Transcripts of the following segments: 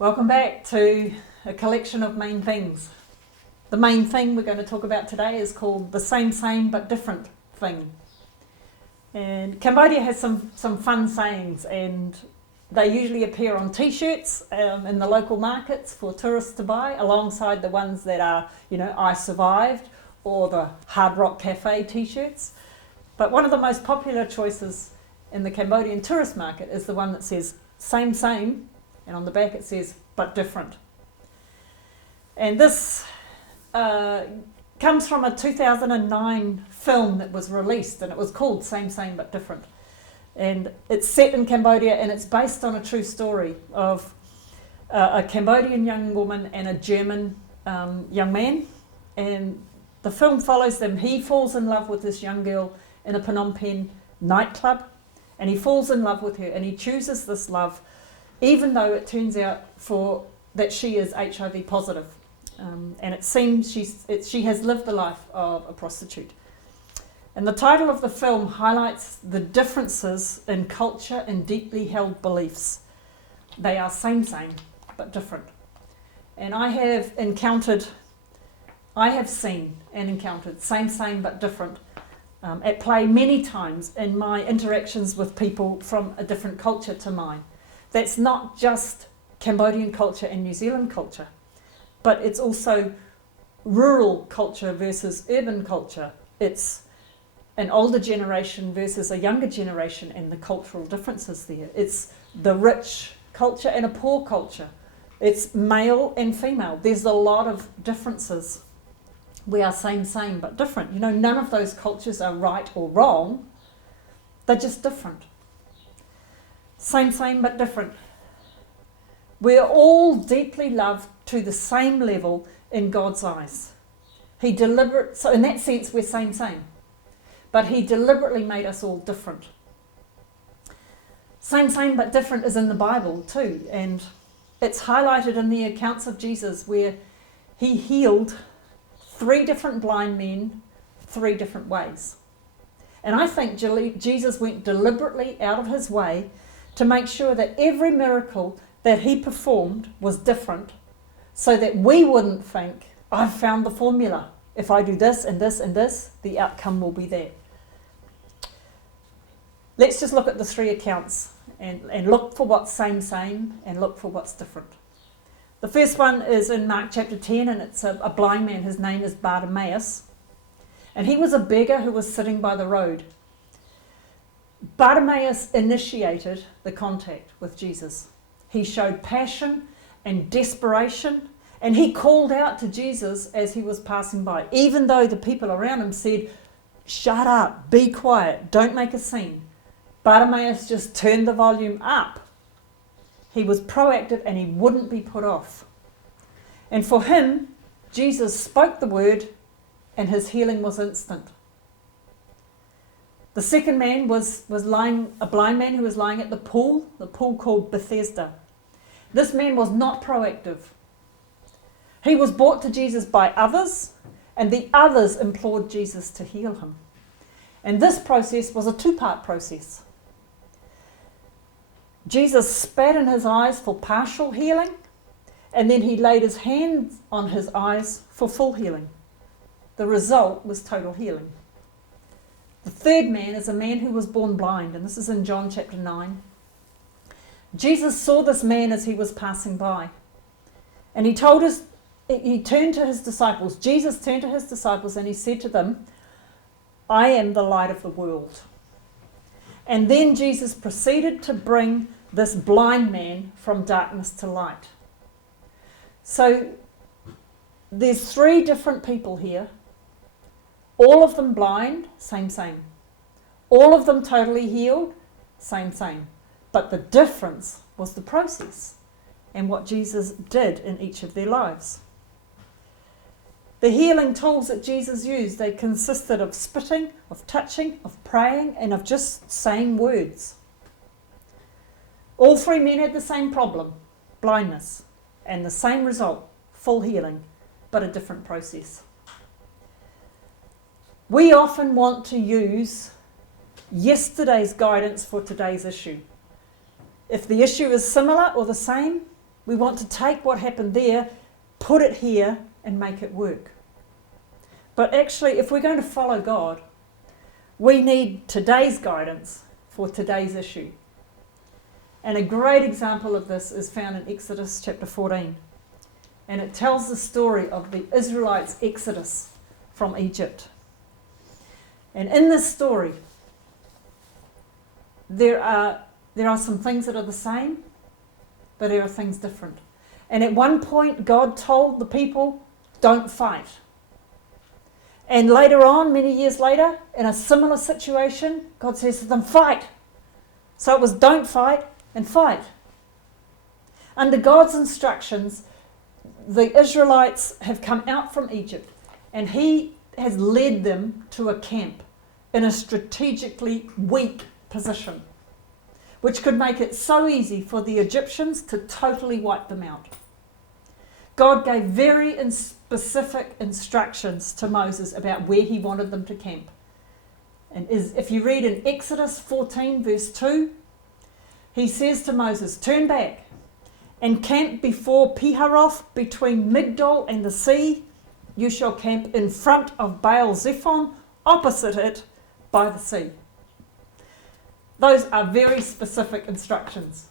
Welcome back to a collection of main things. The main thing we're going to talk about today is called the same but different thing. And Cambodia has some fun sayings, and they usually appear on t-shirts in the local markets for tourists to buy, alongside the ones that are, I survived, or the Hard Rock Cafe t-shirts. But one of the most popular choices in the Cambodian tourist market is the one that says same, and on the back it says but different. And this comes from a 2009 film that was released, and it was called Same but Different. And it's set in Cambodia, and it's based on a true story of a Cambodian young woman and a German young man. And the film follows them. He falls in love with this young girl in a Phnom Penh nightclub, and he falls in love with her, and he chooses this love even though it turns out that she is HIV positive. And it seems she has lived the life of a prostitute. And the title of the film highlights the differences in culture and deeply held beliefs. They are same but different. And I have seen and encountered same but different at play many times in my interactions with people from a different culture to mine. That's not just Cambodian culture and New Zealand culture, but it's also rural culture versus urban culture. It's an older generation versus a younger generation, and the cultural differences there. It's the rich culture and a poor culture. It's male and female. There's a lot of differences. We are same but different. None of those cultures are right or wrong. They're just different. Same but different. We're all deeply loved to the same level in God's eyes. So in that sense, we're same. But He deliberately made us all different. Same but different is in the Bible too. And it's highlighted in the accounts of Jesus, where He healed 3 different blind men 3 different ways. And I think Jesus went deliberately out of His way to make sure that every miracle that He performed was different, so that we wouldn't think, I've found the formula. If I do this and this and this, the outcome will be that. Let's just look at the 3 accounts and look for what's same and look for what's different. The first one is in Mark chapter 10, and it's a blind man. His name is Bartimaeus, and he was a beggar who was sitting by the road. Bartimaeus initiated the contact with Jesus. He showed passion and desperation, and he called out to Jesus as he was passing by, even though the people around him said, "Shut up, be quiet, don't make a scene." Bartimaeus just turned the volume up. He was proactive, and he wouldn't be put off. And for him, Jesus spoke the word, and his healing was instant. The second man was a blind man who was lying at the pool called Bethesda. This man was not proactive. He was brought to Jesus by others, and the others implored Jesus to heal him. And this process was a 2-part process. Jesus spat in his eyes for partial healing, and then He laid His hands on his eyes for full healing. The result was total healing. The third man is a man who was born blind, and this is in John chapter 9. Jesus saw this man as he was passing by, and He turned to His disciples. Jesus turned to His disciples, and He said to them, "I am the light of the world." And then Jesus proceeded to bring this blind man from darkness to light. So there's 3 different people here. All of them blind, same. All of them totally healed, same. But the difference was the process and what Jesus did in each of their lives. The healing tools that Jesus used, they consisted of spitting, of touching, of praying, and of just saying words. All 3 men had the same problem, blindness, and the same result, full healing, but a different process. We often want to use yesterday's guidance for today's issue. If the issue is similar or the same, We want to take what happened there, put it here, and make it work. But actually, if we're going to follow God, we need today's guidance for today's issue. And a great example of this is found in Exodus chapter 14. And it tells the story of the Israelites' exodus from Egypt. And in this story, there are some things that are the same, but there are things different. And at one point, God told the people, don't fight. And later on, many years later, in a similar situation, God says to them, fight. So it was don't fight and fight. Under God's instructions, the Israelites have come out from Egypt, and He has led them to a camp in a strategically weak position, which could make it so easy for the Egyptians to totally wipe them out. God gave very specific instructions to Moses about where He wanted them to camp. And if you read in Exodus 14 verse 2, He says to Moses, turn back and camp before Piharoth between Migdol and the sea. You shall camp in front of Baal Zephon, opposite it by the sea. Those are very specific instructions.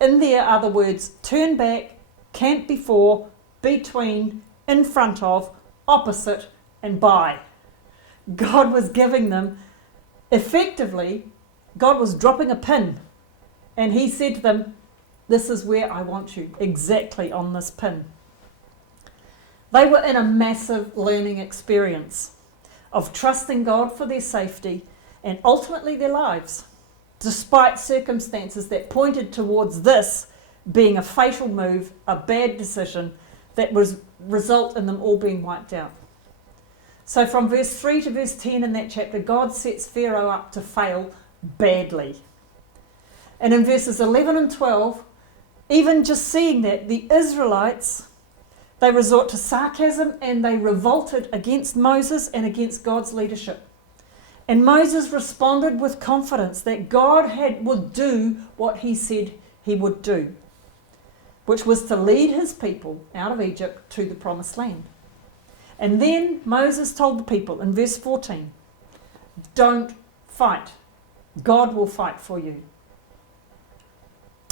In there are the words turn back, camp before, between, in front of, opposite, and by. God was giving them, effectively, God was dropping a pin. And He said to them, this is where I want you, exactly on this pin. They were in a massive learning experience of trusting God for their safety and ultimately their lives, despite circumstances that pointed towards this being a fatal move, a bad decision that would result in them all being wiped out. So from verse 3 to verse 10 in that chapter, God sets Pharaoh up to fail badly. And in verses 11 and 12, even just seeing that, the Israelites, they resort to sarcasm and they revolted against Moses and against God's leadership. And Moses responded with confidence that God would do what He said He would do, which was to lead His people out of Egypt to the promised land. And then Moses told the people in verse 14, don't fight. God will fight for you.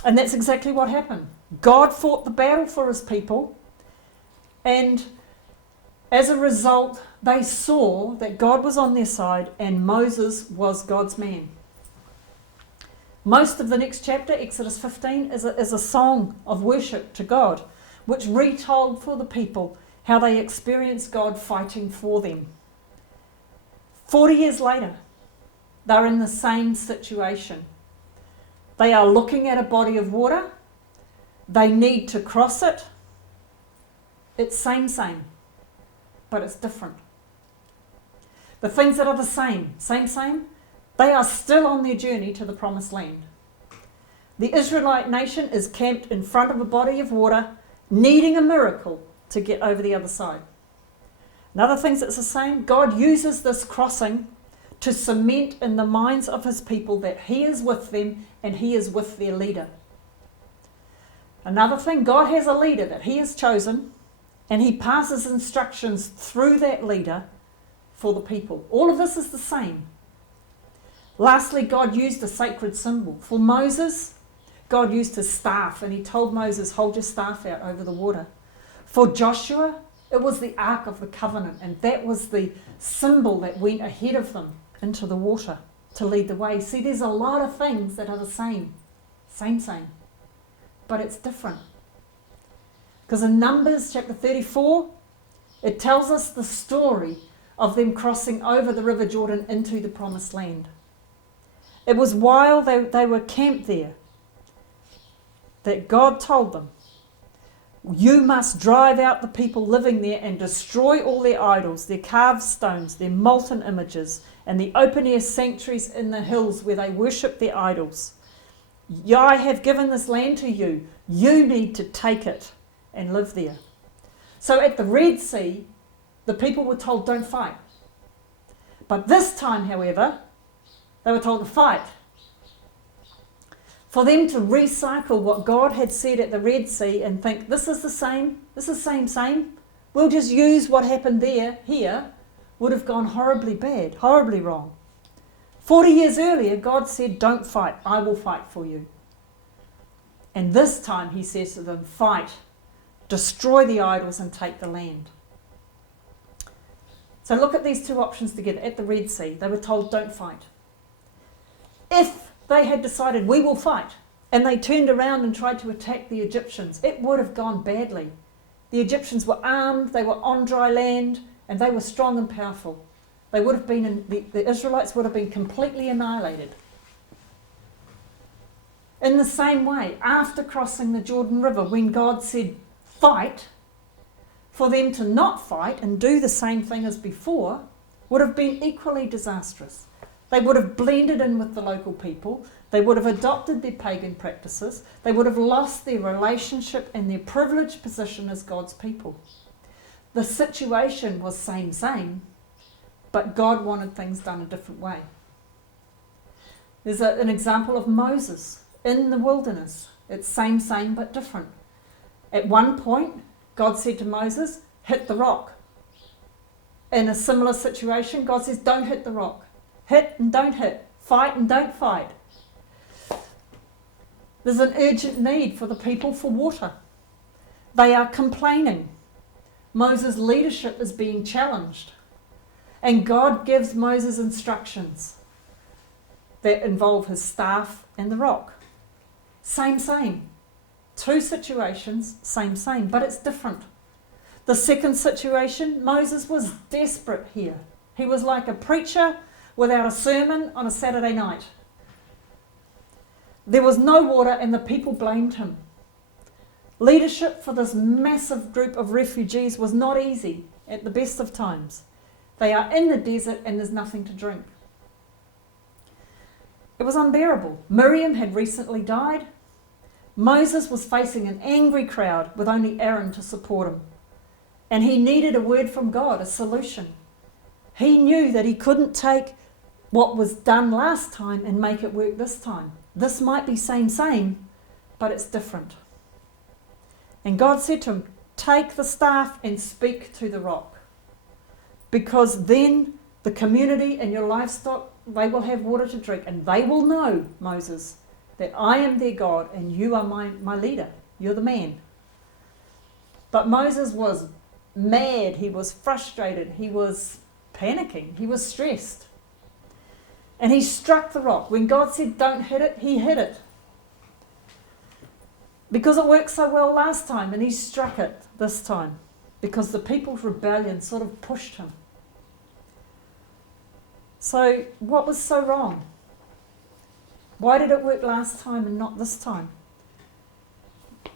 And that's exactly what happened. God fought the battle for His people, and as a result, they saw that God was on their side and Moses was God's man. Most of the next chapter, Exodus 15, is a song of worship to God, which retold for the people how they experienced God fighting for them. 40 years later, they're in the same situation. They are looking at a body of water. They need to cross it. It's same, but it's different. The things that are the same, they are still on their journey to the promised land. The Israelite nation is camped in front of a body of water, needing a miracle to get over the other side. Another thing that's the same, God uses this crossing to cement in the minds of His people that He is with them and He is with their leader. Another thing, God has a leader that He has chosen, and He passes instructions through that leader for the people. All of this is the same. Lastly, God used a sacred symbol. For Moses, God used his staff, and He told Moses, hold your staff out over the water. For Joshua, it was the Ark of the Covenant, and that was the symbol that went ahead of them into the water to lead the way. See, there's a lot of things that are the same, but it's different. Because in Numbers chapter 34, it tells us the story of them crossing over the River Jordan into the promised land. It was while they were camped there that God told them, you must drive out the people living there and destroy all their idols, their carved stones, their molten images, and the open-air sanctuaries in the hills where they worship their idols. I have given this land to you. You need to take it and live there. So at the Red Sea, the people were told, don't fight. But this time, however, they were told to fight. For them to recycle what God had said at the Red Sea and think, this is the same, we'll just use what happened there, here, would have gone horribly bad, horribly wrong. 40 years earlier, God said, don't fight, I will fight for you. And this time he says to them, fight, destroy the idols and take the land. So look at these two options together. At the Red Sea, they were told, don't fight. If they had decided, we will fight, and they turned around and tried to attack the Egyptians, it would have gone badly. The Egyptians were armed, they were on dry land, and they were strong and powerful. They would have been, the Israelites would have been completely annihilated. In the same way, after crossing the Jordan River, when God said, fight, for them to not fight and do the same thing as before would have been equally disastrous. They would have blended in with the local people. They would have adopted their pagan practices. They would have lost their relationship and their privileged position as God's people. The situation was same, but God wanted things done a different way. There's an example of Moses in the wilderness. It's same, but different. At one point, God said to Moses, hit the rock. In a similar situation, God says, don't hit the rock. Hit and don't hit. Fight and don't fight. There's an urgent need for the people for water. They are complaining. Moses' leadership is being challenged. And God gives Moses instructions that involve his staff and the rock. Same. Two situations, same, but it's different. The second situation, Moses was desperate here. He was like a preacher without a sermon on a Saturday night. There was no water and the people blamed him. Leadership for this massive group of refugees was not easy at the best of times. They are in the desert and there's nothing to drink. It was unbearable. Miriam had recently died. Moses was facing an angry crowd with only Aaron to support him. And he needed a word from God, a solution. He knew that he couldn't take what was done last time and make it work this time. This might be same, but it's different. And God said to him, take the staff and speak to the rock. Because then the community and your livestock, they will have water to drink. And they will know, Moses, that I am their God and you are my leader. You're the man. But Moses was mad. He was frustrated. He was panicking. He was stressed. And he struck the rock. When God said don't hit it, he hit it. Because it worked so well last time, and he struck it this time. Because the people's rebellion sort of pushed him. So what was so wrong? Why did it work last time and not this time?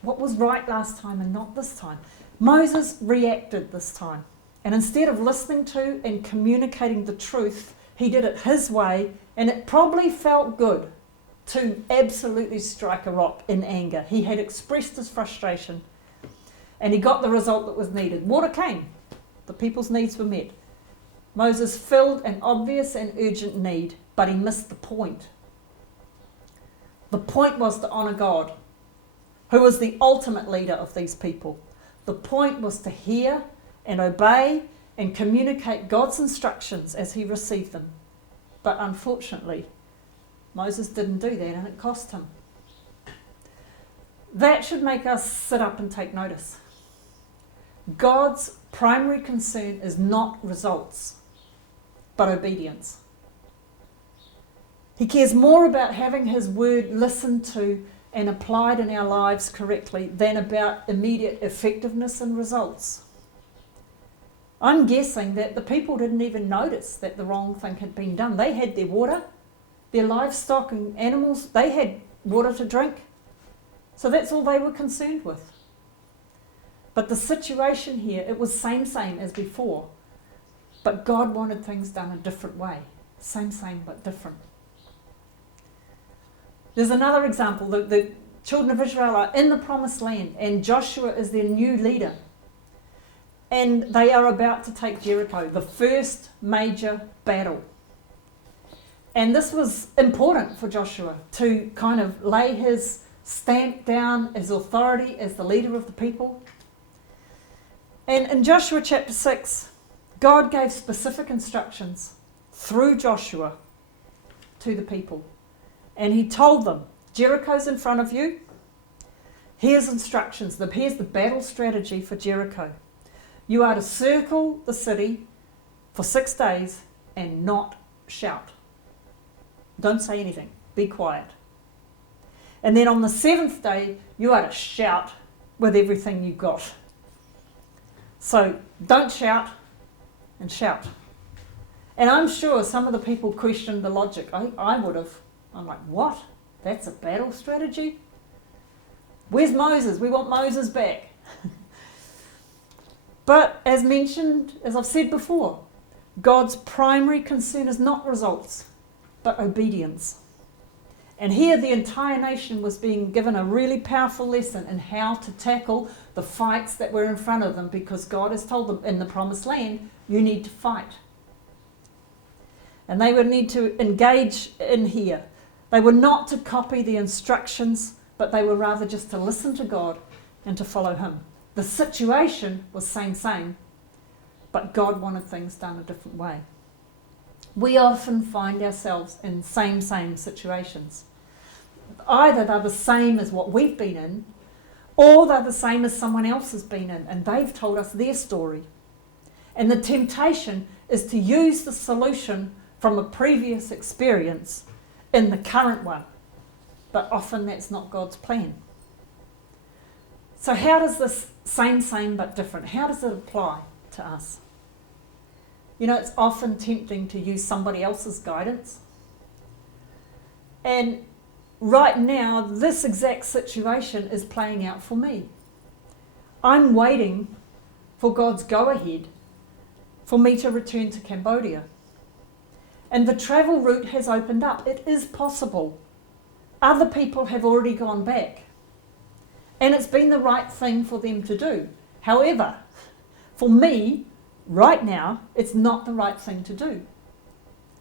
What was right last time and not this time? Moses reacted this time. And instead of listening to and communicating the truth, he did it his way, and it probably felt good to absolutely strike a rock in anger. He had expressed his frustration, and he got the result that was needed. Water came. The people's needs were met. Moses filled an obvious and urgent need, but he missed the point. The point was to honour God, who was the ultimate leader of these people. The point was to hear and obey and communicate God's instructions as he received them. But unfortunately, Moses didn't do that, and it cost him. That should make us sit up and take notice. God's primary concern is not results, but obedience. He cares more about having his word listened to and applied in our lives correctly than about immediate effectiveness and results. I'm guessing that the people didn't even notice that the wrong thing had been done. They had their water, their livestock and animals, they had water to drink. So that's all they were concerned with. But the situation here, it was same as before. But God wanted things done a different way. Same, but different. There's another example. The children of Israel are in the promised land and Joshua is their new leader. And they are about to take Jericho, the first major battle. And this was important for Joshua to kind of lay his stamp down as authority, as the leader of the people. And in Joshua chapter 6, God gave specific instructions through Joshua to the people. And he told them, Jericho's in front of you. Here's instructions. Here's the battle strategy for Jericho. You are to circle the city for 6 days and not shout. Don't say anything. Be quiet. And then on the 7th day, you are to shout with everything you've got. So don't shout and shout. And I'm sure some of the people questioned the logic. I would have. I'm like, what? That's a battle strategy? Where's Moses? We want Moses back. But as mentioned, as I've said before, God's primary concern is not results, but obedience. And here the entire nation was being given a really powerful lesson in how to tackle the fights that were in front of them, because God has told them in the promised land, you need to fight. And they would need to engage in here. They were not to copy the instructions, but they were rather just to listen to God and to follow him. The situation was same, but God wanted things done a different way. We often find ourselves in same situations. Either they're the same as what we've been in, or they're the same as someone else has been in, and they've told us their story. And the temptation is to use the solution from a previous experience in the current one. But often that's not God's plan. So how does this same but different, how does it apply to us? You know, it's often tempting to use somebody else's guidance. And right now, this exact situation is playing out for me. I'm waiting for God's go-ahead for me to return to Cambodia. And the travel route has opened up. It is possible. Other people have already gone back. And it's been the right thing for them to do. However, for me, right now, it's not the right thing to do.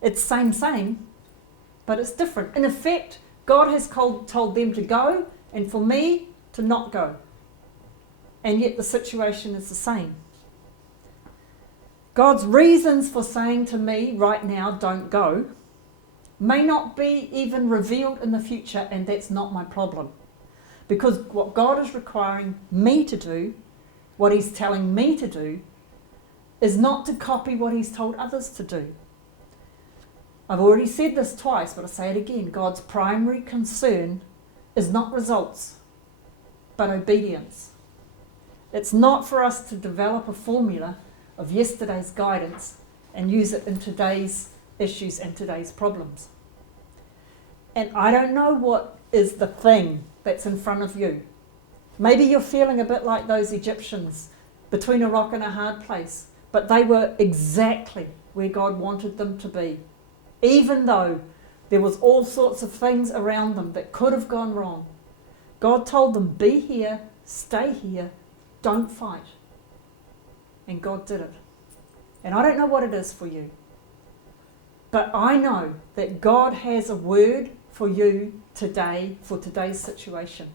It's same, but it's different. In effect, God has told them to go, and for me to not go. And yet the situation is the same. God's reasons for saying to me right now, don't go, may not be even revealed in the future, and that's not my problem. Because what God is requiring me to do, what he's telling me to do, is not to copy what he's told others to do. I've already said this twice, but I'll say it again. God's primary concern is not results, but obedience. It's not for us to develop a formula of yesterday's guidance and use it in today's issues and today's problems. And I don't know what is the thing that's in front of you. Maybe you're feeling a bit like those Egyptians, between a rock and a hard place, but they were exactly where God wanted them to be. Even though there was all sorts of things around them that could have gone wrong, God told them, be here, stay here, don't fight. And God did it. And I don't know what it is for you, but I know that God has a word for you today, for today's situation.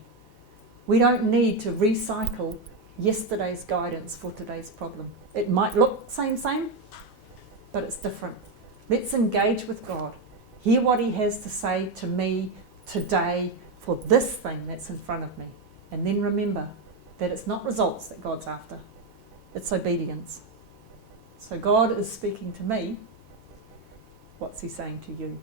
We don't need to recycle yesterday's guidance for today's problem. It might look same, but it's different. Let's engage with God. Hear what he has to say to me today for this thing that's in front of me. And then remember that it's not results that God's after. It's obedience. So God is speaking to me. What's he saying to you?